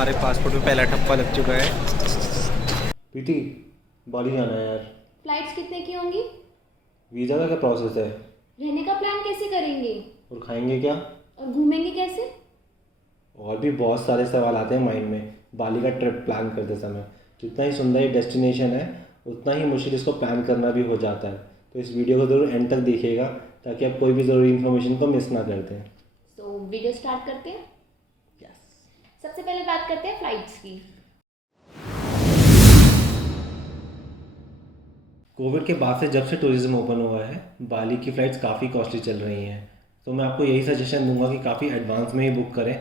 हमारे पासपोर्ट में पहला ठप्पा लग चुका है। प्रीति, बाली जाना है यार। फ्लाइट्स कितने की होंगी? वीज़ा का क्या प्रोसेस है? रहने का प्लान कैसे करेंगे? और खाएंगे क्या? और घूमेंगे कैसे? और भी बहुत सारे सवाल आते हैं माइंड में बाली का ट्रिप प्लान करते समय। जितना ही सुंदर ये डेस्टिनेशन है उतना ही मुश्किल इसको प्लान करना भी हो जाता है। तो इस वीडियो को ज़रूर एंड तक देखिएगा ताकि आप कोई भी ज़रूरी इन्फॉर्मेशन को मिस ना करते हैं। तो वीडियो स्टार्ट करते हैं। सबसे पहले बात करते हैं फ्लाइट्स की। कोविड के बाद से जब से टूरिज़्म ओपन हुआ है बाली की फ़्लाइट्स काफ़ी कॉस्टली चल रही हैं। तो मैं आपको यही सजेशन दूंगा कि काफ़ी एडवांस में ही बुक करें।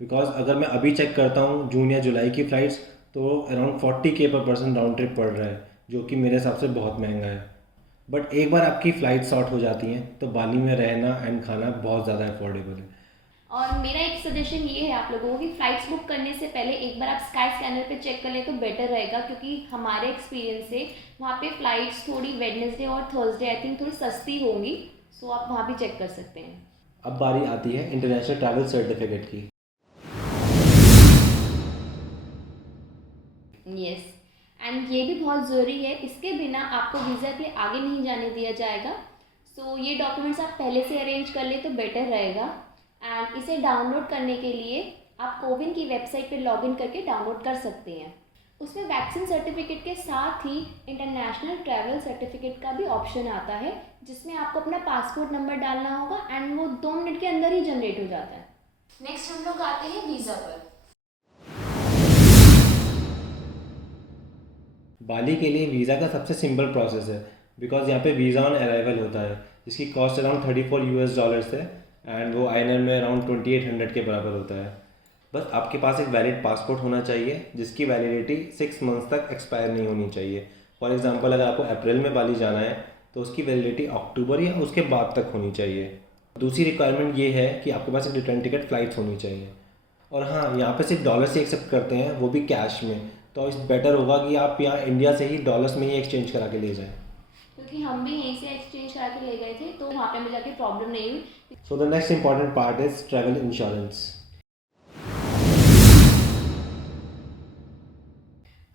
बिकॉज अगर मैं अभी चेक करता हूँ जून या जुलाई की फ़्लाइट्स तो अराउंड 40K पर पर्सन राउंड ट्रिप पड़ रहा है, जो कि मेरे हिसाब से बहुत महंगा है। बट एक बार आपकी फ़्लाइट सॉर्ट हो जाती हैं तो बाली में रहना एंड खाना बहुत ज़्यादा अफोर्डेबल है। और मेरा एक सजेशन ये है आप लोगों को कि फ्लाइट्स बुक करने से पहले एक बार आप स्काई स्कैनर पे चेक कर लें तो बेटर रहेगा, क्योंकि हमारे एक्सपीरियंस से वहाँ पे फ़्लाइट्स थोड़ी वेडनेसडे और थर्सडे आई थिंक थोड़ी सस्ती होंगी। सो आप वहाँ भी चेक कर सकते हैं। अब बारी आती है इंटरनेशनल ट्रैवल सर्टिफिकेट की। यस, एंड ये भी बहुत ज़रूरी है। इसके बिना आपको वीज़ा के लिए आगे नहीं जाने दिया जाएगा। सो ये डॉक्यूमेंट्स आप पहले से अरेंज कर ले तो बेटर रहेगा। एंड इसे डाउनलोड करने के लिए आप कोविन की वेबसाइट पे लॉगिन करके डाउनलोड कर सकते हैं। उसमें वैक्सीन सर्टिफिकेट के साथ ही इंटरनेशनल ट्रैवल सर्टिफिकेट का भी ऑप्शन आता है, जिसमें आपको अपना पासपोर्ट नंबर डालना होगा एंड वो 2 मिनट के अंदर ही जनरेट हो जाता है। नेक्स्ट हम लोग आते हैं वीज़ा पर। बाली के लिए वीज़ा का सबसे सिंपल प्रोसेस है बिकॉज यहाँ पे वीज़ा ऑन अराइवल होता है, जिसकी कॉस्ट अराउंड $34 है एंड वो INR में अराउंड 2800 के बराबर होता है। बस आपके पास एक वैलिड पासपोर्ट होना चाहिए जिसकी वैलिडिटी 6 मंथ्स तक एक्सपायर नहीं होनी चाहिए। फॉर एग्जांपल अगर आपको अप्रैल में बाली जाना है तो उसकी वैलिडिटी अक्टूबर या उसके बाद तक होनी चाहिए। दूसरी रिक्वायरमेंट ये है कि आपके पास एक रिटर्न टिकट फ़्लाइट्स होनी चाहिए। और हाँ, यहाँ पे सिर्फ डॉलर से एक्सेप्ट करते हैं, वो भी कैश में। तो इस बेटर होगा कि आप यहाँ इंडिया से ही डॉलर्स में ही एक्सचेंज करा के ले जाएं। क्योंकि हम भी यहीं से एक्सचेंज करा के ले गए थे तो वहाँ पे हमें जाके प्रॉब्लम नहीं हुई। So the next important part is travel insurance.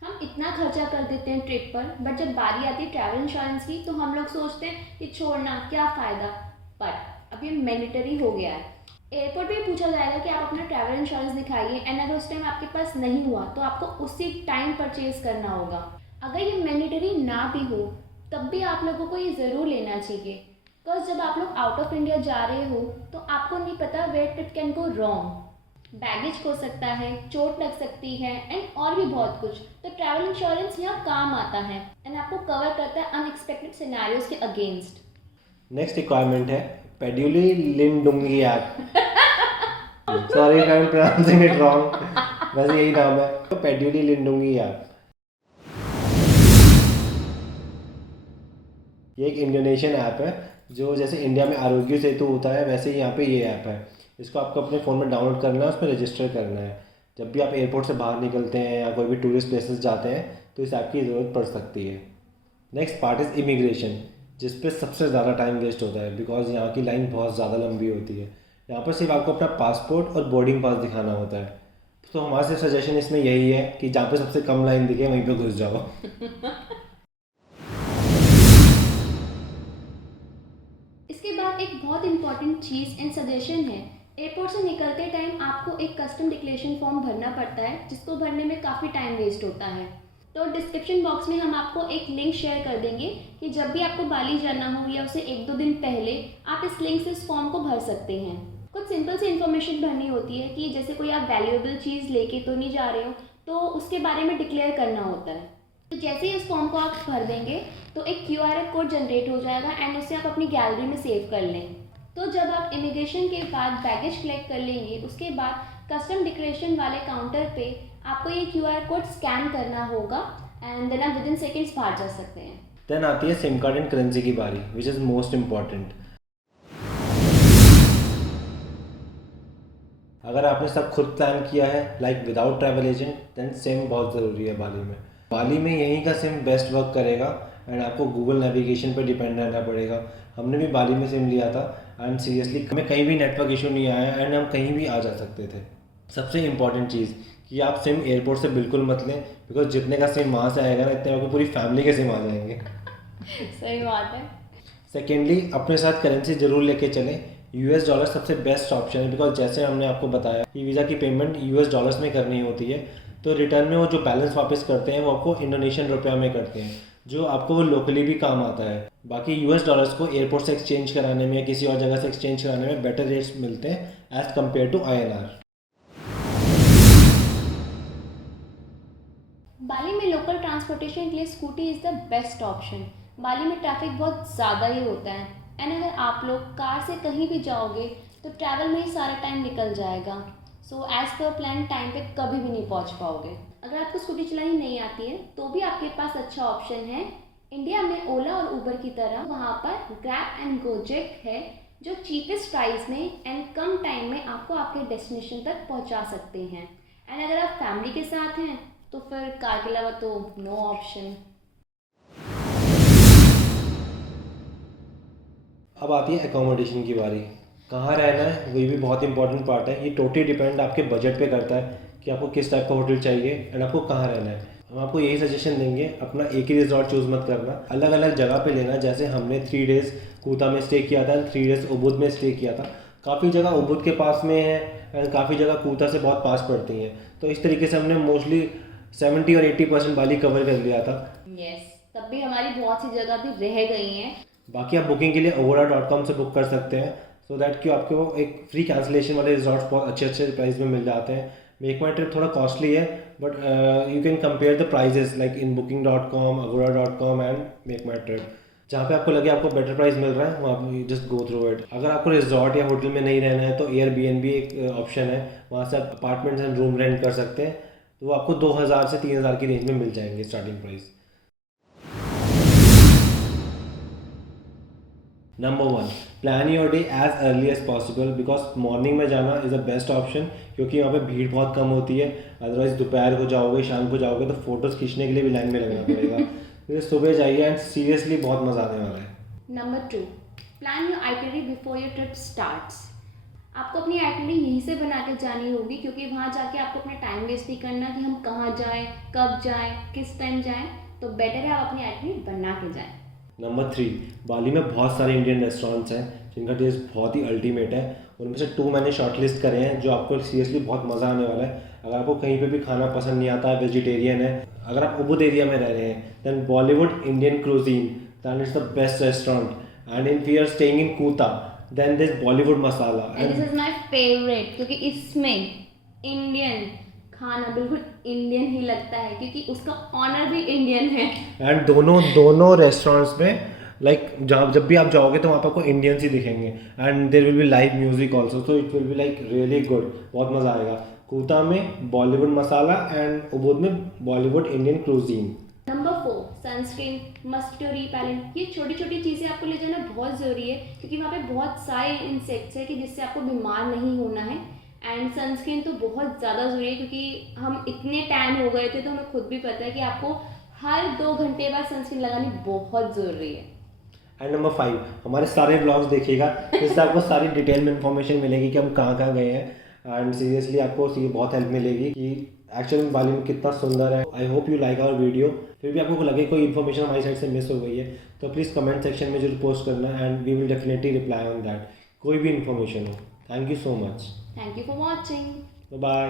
हम इतना खर्चा कर देते हैं ट्रिप पर, बट जब बारी आती है ट्रैवल इंश्योरेंस की तो हम लोग सोचते हैं कि छोड़ना क्या फ़ायदा। पर अब ये मैंडेटरी हो गया है। एयरपोर्ट पे पूछा जाएगा कि आप अपना ट्रैवल इंश्योरेंस दिखाइए, एंड अगर उस टाइम आपके पास नहीं हुआ तो आपको उसी टाइम परचेज करना होगा। अगर ये मैंडेटरी ना भी हो तब भी आप लोगों को ये ज़रूर लेना चाहिए, बिकॉज जब आप लोग आउट ऑफ इंडिया जा रहे हो तो आपको नहीं पता where it can go wrong. Baggage खो सकता है, चोट लग सकती है एंड और भी बहुत कुछ। तो ट्रैवल इंश्योरेंस यहाँ काम आता है एंड आपको कवर करता है अनएक्सपेक्टेड सिनेरियोज के अगेंस्ट। नेक्स्ट रिक्वायरमेंट है Peduli Lindungi. Sorry if I am pronouncing it wrong, बस यही नाम है। तो पेड्यूली लिंडुंगियाक ये एक इंडोनेशियन ऐप है जो जैसे इंडिया में आरोग्य सेतु होता है वैसे ही यहाँ पे ये ऐप है। इसको आपको अपने फ़ोन में डाउनलोड करना है, उस पर रजिस्टर करना है। जब भी आप एयरपोर्ट से बाहर निकलते हैं या कोई भी टूरिस्ट प्लेसेस जाते हैं तो इस ऐप की ज़रूरत पड़ सकती है। नेक्स्ट पार्ट इज़ इमिग्रेशन, जिस पे सबसे ज़्यादा टाइम वेस्ट होता है बिकॉज यहाँ की लाइन बहुत ज़्यादा लंबी होती है। यहाँ पर सिर्फ आपको अपना पासपोर्ट और बोर्डिंग पास दिखाना होता है। तो हमारा सिर्फ सजेशन इसमें यही है कि जहाँ पे सबसे कम लाइन दिखे वहीं पे घुस जाओ। इसके बाद एक बहुत इंपॉर्टेंट चीज़ एंड सजेशन है। एयरपोर्ट से निकलते टाइम आपको एक कस्टम डिक्लेरेशन फॉर्म भरना पड़ता है, जिसको भरने में काफ़ी टाइम वेस्ट होता है। तो डिस्क्रिप्शन बॉक्स में हम आपको एक लिंक शेयर कर देंगे कि जब भी आपको बाली जाना हो या उसे 1-2 दिन पहले आप इस लिंक से इस फॉर्म को भर सकते हैं। कुछ सिंपल सी इन्फॉर्मेशन भरनी होती है कि जैसे कोई आप वैल्यूएबल चीज़ लेके तो नहीं जा रहे हो, तो उसके बारे में डिक्लेयर करना होता है। तो जैसे ही इस फॉर्म को आप भर देंगे तो एक QR कोड जनरेट हो जाएगा एंड उसे आप अपनी गैलरी में सेव कर लें। तो जब आप इमिग्रेशन के बाद बैगेज कलेक्ट कर लेंगे, उसके बाद कस्टम डिक्लेरेशन वाले काउंटर पे आपको ये QR कोड स्कैन करना होगा एंड देन आप विदिन सेकेंड्स बाहर जा सकते हैं। देन आती है सिम कार्ड एंड करेंसी की बारी, विच इज़ मोस्ट इम्पॉर्टेंट। अगर आपने सब खुद प्लान किया है like without travel agent, then SIM बहुत ज़रूरी है बाली में। बाली में यहीं का सिम बेस्ट वर्क करेगा एंड आपको गूगल नेविगेशन पर डिपेंड रहना पड़ेगा। हमने भी बाली में सिम लिया था एंड सीरियसली हमें कहीं भी नेटवर्क इशू नहीं आया एंड हम कहीं भी आ जा सकते थे। सबसे इम्पॉर्टेंट चीज़ कि आप सिम एयरपोर्ट से बिल्कुल मत लें, बिकॉज जितने का सिम वहाँ से आएगा ना, इतने आपको पूरी फैमिली के सिम आ जाएंगे। सही बात है। सेकेंडली, अपने साथ करेंसी ज़रूर लेके चलें। यूएस डॉलर सबसे बेस्ट ऑप्शन है, बिकॉज जैसे हमने आपको बताया कि वीज़ा की पेमेंट यूएस डॉलर्स में करनी होती है, तो रिटर्न में वो जो बैलेंस वापस करते हैं वो आपको इंडोनेशियन रुपया में करते हैं, जो आपको वो लोकली भी काम आता है। बाकी यूएस डॉलर्स को एयरपोर्ट से एक्सचेंज कराने में या किसी और जगह से एक्सचेंज कराने में बेटर रेट्स मिलते हैं as compare to INR। Bali में लोकल ट्रांसपोर्टेशन के लिए scooty is the best option. Bali में ट्रैफिक बहुत ज़्यादा ही होता है, एंड अगर आप लोग कार से कहीं भी जाओगे तो ट्रैवल में ही सारा टाइम निकल जाएगा। So as per plan time पे कभी भी नहीं पहुंच पाओगे। अगर आपको स्कूटी चलानी नहीं आती है तो भी आपके पास अच्छा ऑप्शन है। इंडिया में ओला और उबर की तरह वहाँ पर ग्रैब एंड गोजेक है, जो चीपेस्ट प्राइस में एंड कम टाइम में आपको आपके डेस्टिनेशन तक पहुँचा सकते हैं। एंड अगर आप फैमिली के साथ हैं तो फिर कार के अलावा तो नो ऑप्शन। अब आती है एकोमोडेशन की बारी। कहाँ रहना है वही भी बहुत इंपॉर्टेंट पार्ट है। ये टोटली डिपेंड आपके बजट पे करता है कि आपको किस टाइप का होटल चाहिए एंड आपको कहाँ रहना है। हम आपको यही सजेशन देंगे, अपना एक ही रिजॉर्ट चूज़ मत करना, अलग अलग जगह पे लेना। जैसे हमने 3 डेज़ कूता में स्टे किया था एंड 3 डेज़ उबुद में स्टे किया था। काफ़ी जगह उबुद के पास में है एंड काफ़ी जगह कूता से बहुत पास पड़ती हैं, तो इस तरीके से हमने मोस्टली 70 और 80% बाली कवर कर लिया था। यस, तब भी हमारी बहुत सी जगह भी रह गई हैं। बाकी आप बुकिंग के लिए agoda.com से बुक कर सकते हैं, सो दैट कि आपको एक फ्री कैंसिलेशन वाले रिजॉर्ट्स बहुत अच्छे अच्छे प्राइस में मिल जाते हैं। मेक माई ट्रिप थोड़ा कॉस्टली है, but you can compare the prices like in booking.com, agoda.com and MakeMyTrip. जहाँ पे आपको लगे आपको बेटर प्राइस मिल रहा है वहाँ पे जस्ट गो थ्रू इट। अगर आपको रिजॉर्ट या होटल में नहीं रहना है तो Airbnb एक ऑप्शन है, वहाँ से आप अपार्टमेंट्स एंड रूम रेंट कर सकते हैं, तो वो आपको 2000 से 3000 की रेंज में मिल जाएंगे starting price. Number 1, plan your day as early as possible, because morning में जाना इज़ द बेस्ट ऑप्शन, क्योंकि वहाँ पे भीड़ बहुत कम होती है। अदरवाइज दोपहर को जाओगे, शाम को जाओगे तो फोटोज़ खींचने के लिए भी लाइन में लगना पड़ेगा। फिर सुबह जाइए एंड सीरियसली बहुत मज़ा आने वाला है। Number 2, plan your itinerary before your trip starts. आपको अपनी आइटनरी यहीं से बना के जानी होगी, क्योंकि वहाँ जाके आपको अपना टाइम वेस्ट नहीं करना कि हम कहाँ जाएँ, कब जाएँ, किस टाइम जाएँ। तो बेटर है आप अपनी आइटनरी बना के जाएँ। नंबर 3, बाली में बहुत सारे इंडियन रेस्टोरेंट्स हैं जिनका टेस्ट बहुत ही अल्टीमेट है। उनमें से 2 मैंने शॉर्टलिस्ट करे हैं जो आपको सीरियसली बहुत मज़ा आने वाला है। अगर आपको कहीं पे भी खाना पसंद नहीं आता है, वेजिटेरियन है, अगर आप उबुद एरिया में रह रहे हैं, then Bollywood Indian cuisine, that is the best restaurant. And if we are staying in Kuta, then this Bollywood masala and this is my favourite, क्योंकि इसमें इंडियन खाना बिल्कुल इंडियन ही लगता है, क्योंकि उसका ऑनर भी इंडियन है। एंड दोनों रेस्टोरेंट्स में लाइक जहाँ जब भी आप जाओगे तो वहाँ पर आपको इंडियंस ही दिखेंगे and there will be live music also, तो it will be like really good, बहुत मज़ा आएगा। कूता में बॉलीवुड मसाला एंड उबुद में Bollywood Indian cuisine. Number 4, sunscreen, mosquito repellent. ये छोटी छोटी चीज़ें आपको ले जाना बहुत ज़रूरी है, क्योंकि वहाँ पे बहुत सारे इंसेक्ट्स हैं कि जिससे आपको बीमार नहीं होना है। एंड सनस्क्रीन तो बहुत ज़्यादा ज़रूरी है, क्योंकि हम इतने टैन हो गए थे तो हमें खुद भी पता है कि आपको हर 2 घंटे बाद सनस्क्रीन लगानी बहुत ज़रूरी है। एंड नंबर 5, हमारे सारे ब्लॉग्स देखिएगा, जिससे आपको सारी डिटेल में इन्फॉर्मेशन मिलेगी कि हम कहाँ कहाँ गए हैं एंड सीरियसली आपको बहुत हेल्प मिलेगी कि एक्चुअली में बाली में कितना सुंदर है। I hope you like our video. फिर भी आपको लगे कोई इन्फॉर्मेशन हमारी साइड से मिस हो गई है तो प्लीज़ कमेंट सेक्शन में जरूर पोस्ट करना and we will definitely reply on that, कोई भी इन्फॉर्मेशन हो। Thank you so much. Thank you for watching. Bye.